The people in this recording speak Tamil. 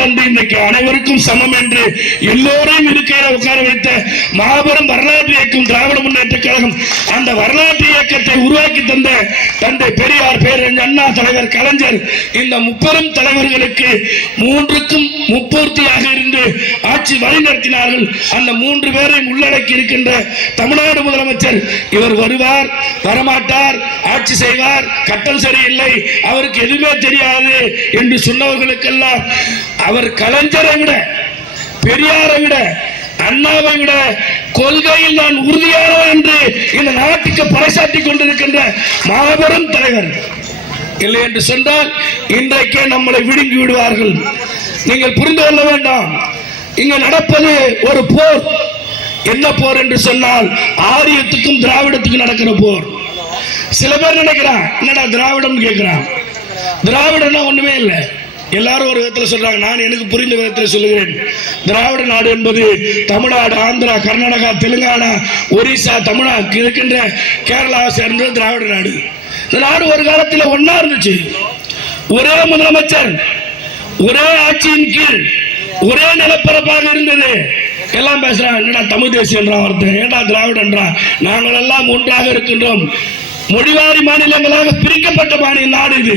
தந்து இன்றைக்கு அனைவருக்கும் சமம் என்று எல்லோரையும் உட்கார வைத்த மாபெரும் வரலாற்று இயக்கம் திராவிட முன்னேற்ற கழகம். அந்த வரலாற்று இயக்கத்தை உருவாக்கி தந்த தந்தை பெரியார், பேரறிஞர் அண்ணா, தலைவர் கலைஞர், இந்த முப்பெரும் தலைவர்களுக்கு மூன்றுக்கும் முப்பூர்த்தியாக இருந்து ஆட்சி வழிநடத்தினார்கள். அந்த மூன்று பேரையும் உள்ளடக்கி இருக்கின்ற தமிழ்நாடு முதலமைச்சர் இவர் வருவார், வரமாட்டார், ஆட்சி செய்வார், கட்டம் சரியில்லை, அவருக்கு எதுவுமே தெரியாது என்று சொன்னவர்களுக்கெல்லாம் அவர் கலைஞரை விட, பெரியாரை விட, அண்ணாவை விட கொள்கையில் நான் உறுதியானவன் என்று இந்த நாட்டுக்கு பறைசாற்றிக் கொண்டிருக்கின்ற மாபெரும் தலைவர். இல்லை என்று சொன்னால் இன்றைக்கே நம்மளை விழுங்கி விடுவார்கள். நீங்கள் புரிந்து கொள்ள வேண்டாம், இங்கு நடப்பது ஒரு போர். என்ன போர் என்று சொன்னால் ஆரியத்துக்கும் திராவிடத்துக்கும் நடக்கிற போர். சில பேர் நினைக்கிறான், என்னடா திராவிடம் கேட்கிறான். திராவிடம்னா ஒண்ணுமே இல்லை. எல்லாரும் ஒரு விதத்தில் சொல்றாங்க, நான் எனக்கு புரிந்த விதத்தில் சொல்லுகிறேன். திராவிட நாடு என்பது தமிழ்நாடு, ஆந்திரா, கர்நாடகா, தெலுங்கானா, ஒரிசா, தமிழ்நாடு இருக்கின்ற கேரளாவை சேர்ந்த திராவிட நாடு. இந்த நாடு ஒரு காலத்தில் ஒன்னா இருந்துச்சு. ஒரே முதலமைச்சர், ஒரே ஆட்சியின் கீழ், ஒரே நிலப்பரப்பாக இருந்தது. எல்லாம் பேசுறான், என்னடா தமிழ் தேசியன்றான் ஒருத்தன், ஏடா திராவிடன்றான். நாங்கள் எல்லாம் ஒன்றாக இருக்கின்றோம். மொழிவாரி மாநிலங்களாக பிரிக்கப்பட்ட நாடு இது.